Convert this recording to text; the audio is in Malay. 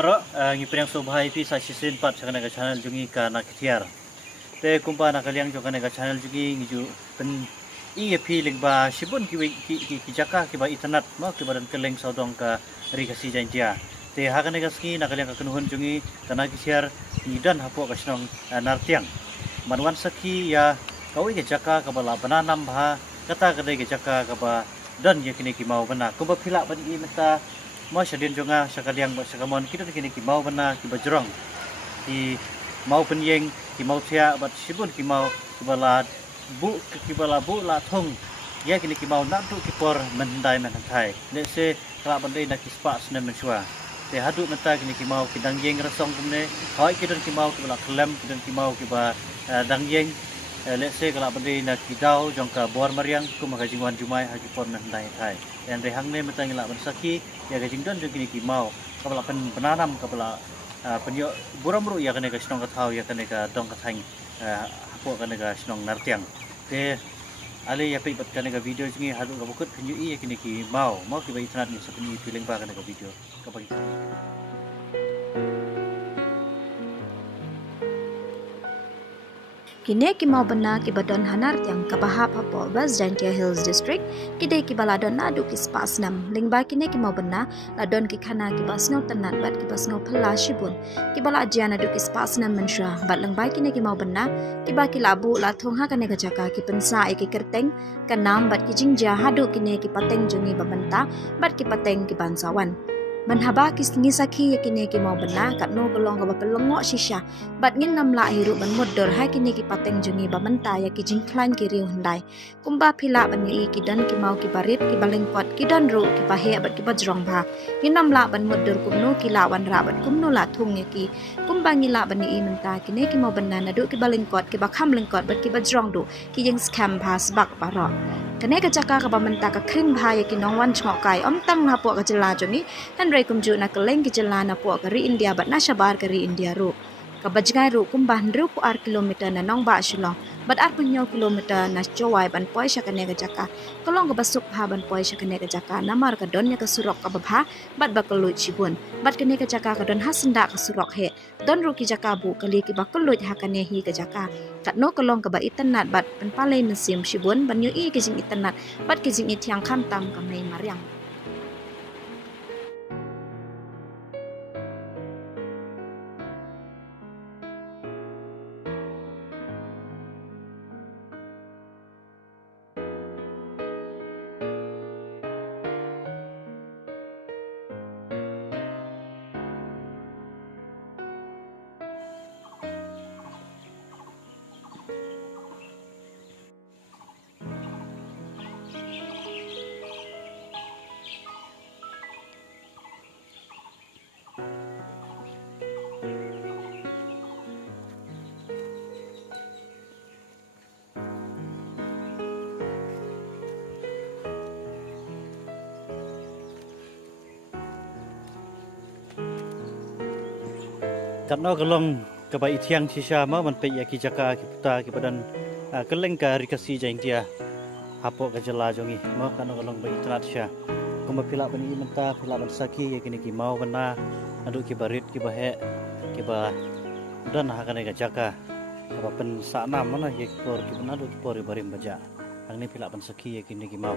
baro ngipriang sobhai pi sa sisin pat sa kanega channel jungi ka nakitiar te kumpa nakaliang jo kanega channel jungi ngiju pen iya pi ligba sibun ki jaka ki ba internet ma ki badan keleng saudong ka rikasi janjia te ha kanega ski nakaliang ka kenuhun jungi kana kisiar ngidan hapo ka snong nartiang manwan saki ya kawi ke jaka ka bala bananam bha kata kadai ke jaka ka ba dan ye kini ki mau bana kumpa phila ban i meta mau sedin jonga sakaliang ba sakamon kita kini ki mau bana ki bajrong ki mau penyeng ki mau sia bat sibun ki mau ki bala bu la thong ya kini ki mau nak tu ki por mendai men thai ne se kala bandai nak ki spa snen men chua te hadu menta kini ki mau ki dang yeng rasong kumne hoi ki don ki mau ki bala klem ki don ki mau ki ba dang yeng let's say kalau benda nak kidau jangka bor mariang ku maka jingwan jumai haji pon mendai thai dan rehang ne metang la bersaki ya ga jingdon jeng ki mau kapala penanam kapala penyo buram-buru ya kene ka snong ka thau ya kene ka dong ka thang hapo kene ka snong nartiang te ale ya pe bat kene ka video jingi hadu ka bukut penyu i kene ki mau ki bai internet ni sapni feeling ba kene ka video ka bagi Kini ki mau bena ki badon hanar yang kabahap hapo bas Jantia Hills District kide ki baladon nadu ki spas nam lingba kini ki mau bena ladon ki khana ki basno tanat bat ki basno phla shibun ki bala ajian adu ki spas nam mensha bat lingba kini ki mau bena ki ba ki labu la thong ha kane ka jaka ki pensa e ki kerteng kanam bat ki jingja hadu kini ki pateng jungi babanta bat ki pateng ki bansawan Manhaba kis ngisaki yakini ki mau bena kat no golong ka pelongo shisha bat ngin nam la hiru ban modor hai kini ki pateng jungi ba menta ya ki jingklan ki riu handai kumba phila ban yi ki dan ki mau ki barit ki baleng pot ki dan ru ki pahe bat ki bajrong bha ngin nam la ban modor kumno ki la wan ra bat kumno la thung ya ki kumba ngila ban yi menta kini ki mau bena na du ki baleng pot ki ba kham leng pot bat ki bajrong du ki jing scam bha sbak baro kene ka jaka ka ba menta ka krin bha ya ki nong wan chngok kai om tam na po ka jela jungi Rai kumju na keleng ki jelana po kari India bat na shabar kari India ru ka bajgai ru kumban ru ku ar kilometer na nong ba shulong bat ar punyo kilometer na chowai ban poi shakane ga jaka kolong ga basuk ha ban poi shakane ga jaka namar ka don ya ka surok ka babha bat bakalu chibun bat kane ka jaka ka don hasenda ka surok he don ru ki jaka bu kali ki bakalu ha kane hi ka jaka kat no kolong ka ba itanat bat ban palai mesim shibun ban yo i ki jing itanat bat ki jing i thiang kham tam ka mai mariang Karena gelong kebai tiang sisa ma man pe ya ki jaka ki puta ki badan keleng ka rikasi jantia hapo ka jela jongi ma karena gelong bai internet sya kuma pila bani menta pila ban saki ya kini ki mau bana adu ki barit ki bahe ki ba dan ha kana ka jaka ka pen sa nam mana ye ki por ki bana du ki por barim baja angni pila ban saki ya kini ki mau